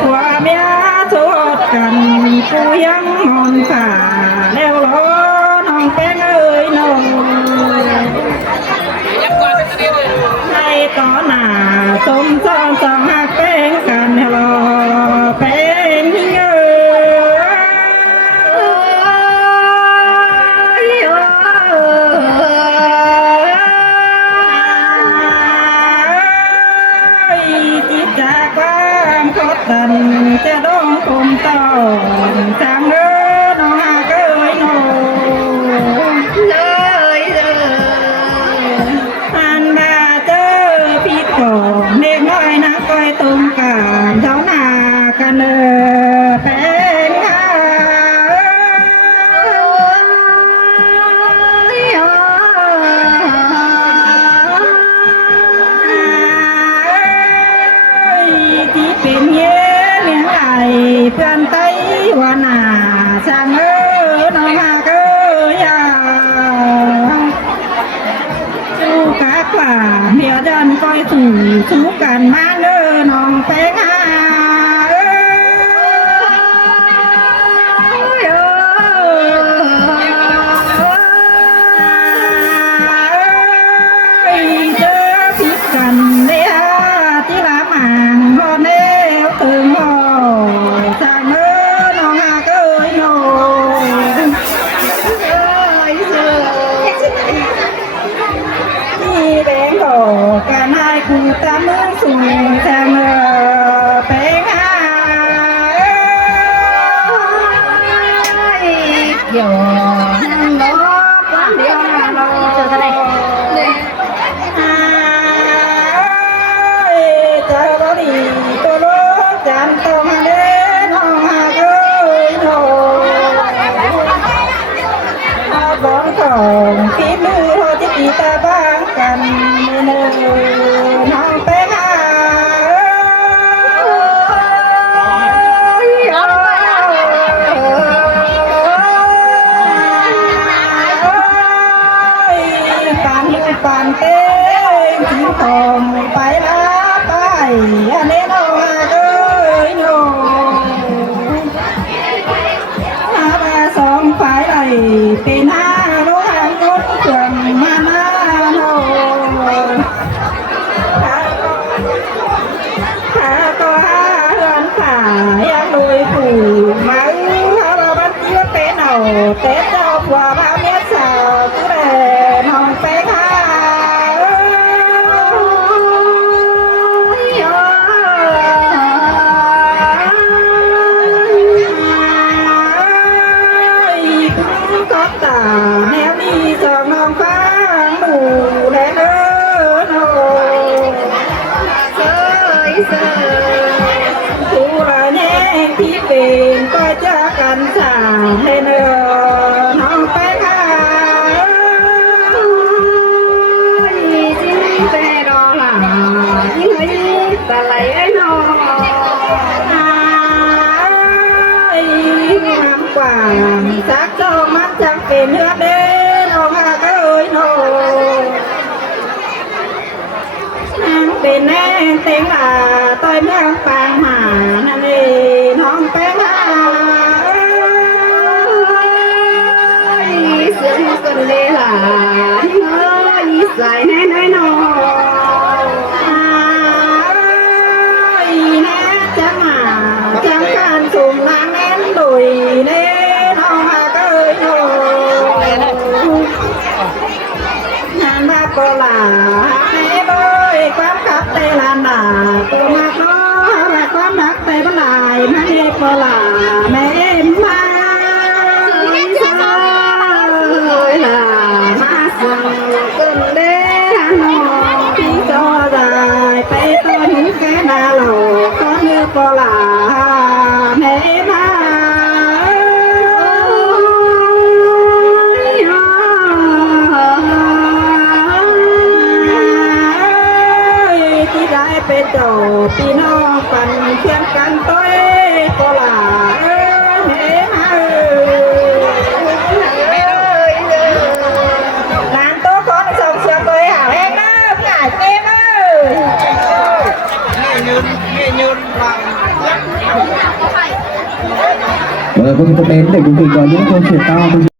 ผัวเมียโสดกันกูยังหอนขาแล้วรอน้องแป้งเอ้ยน้องให้ต่อหน้าสมซ้อนสองหักแป้งกันให้รอแป้งเอ้ยจิตจากความกดดันจะโดนคุมต่อจางเอ้ยน้องหักเอ้ยน้องอันดาเจอพี่ก่อนเด็กน้อยนะก้อยตุ้มกันเจ้าหน้ากันเออเป็นไงที่เป็นเย่เลี้ยงไหลเพื่อนไต้หวันหนาช่างเออน้องหากเออยาสู้กักว่าเดี๋ยวดันก้อยสู่สู้กันมาเด้อน้องแป้งหาเจอพิกันเนี่ยที่ละหมางพอเนี้ยถึงหอจางเออน้องหากเอ้ยโน่ที่แดงดอกกันให้คูตาเมืองสูงแทงเออแป้งหาเดี๋ยวนั่งรอเดี๋ยวนั่งรอเจอกันไหนเจอบ่ดีตัวลูกจันโตมาเด้น้องหากเอ้ยโน่เอาบ้องของคิดมือโทษที่กีตาบ้างกันเนื้อน้องแป้งหาปานเต้งทิ้งทองไปละไปอันนี้น้องหากเอ้ยโน่หามาสองฝ่ายไหลเป็นห้าโลหะรถเครื่องมาหน้าโน่ขาก็หาเฮือนขายังโดยผู้มาถ้าเราบันเทียเป็นเอาเต้เจ้าผัวมาเมียสาวผู้ใดน้องไปหาก็ตาแนวนี้จองน้องฟังดูแลเด้อโน่เสยผู้ละแน่ที่เป็นก็จะกันสางให้เด้อน้องไปค่ะจิ้มแต่รอหล่ะยิ่งให้ตะไหลไอ้น้องงามกว่าจักเจ้ามันจังเป็นเนื้อเด้น้องหากเอ้ยโน่นางเป็นแน่เต็งหล่าต้อยเมืองปางหานั่นเองน้องแป้งหาเสียงกันเลยหล่ะเฮ้ยใส่แน่แน่นอนแน่จะมาจังการสุ่มนางแน่นดุยเน่น้องหากเอ้ยโน่งานมาก็หล่าให้บ่อยความขับเตลานด่าตัวมากน้อยความรักเตบลายไม่ก็หล่าแม่มาล่ะมาสั่งกันเด้น้องที่จอได้ไปต้นแค่นาเหล่าก็เนื้อก็หล่าแม่มาที่ได้เป็นเจ้าพี่น้องปั่นเคียงกันต้อยก็หล่าแม่มางานโต๊ะขอส่งเสียงตัวหาเองนะพี่ใหญ่เกม Vâng, tôi đến để cùng kỳ có những câu chuyện to.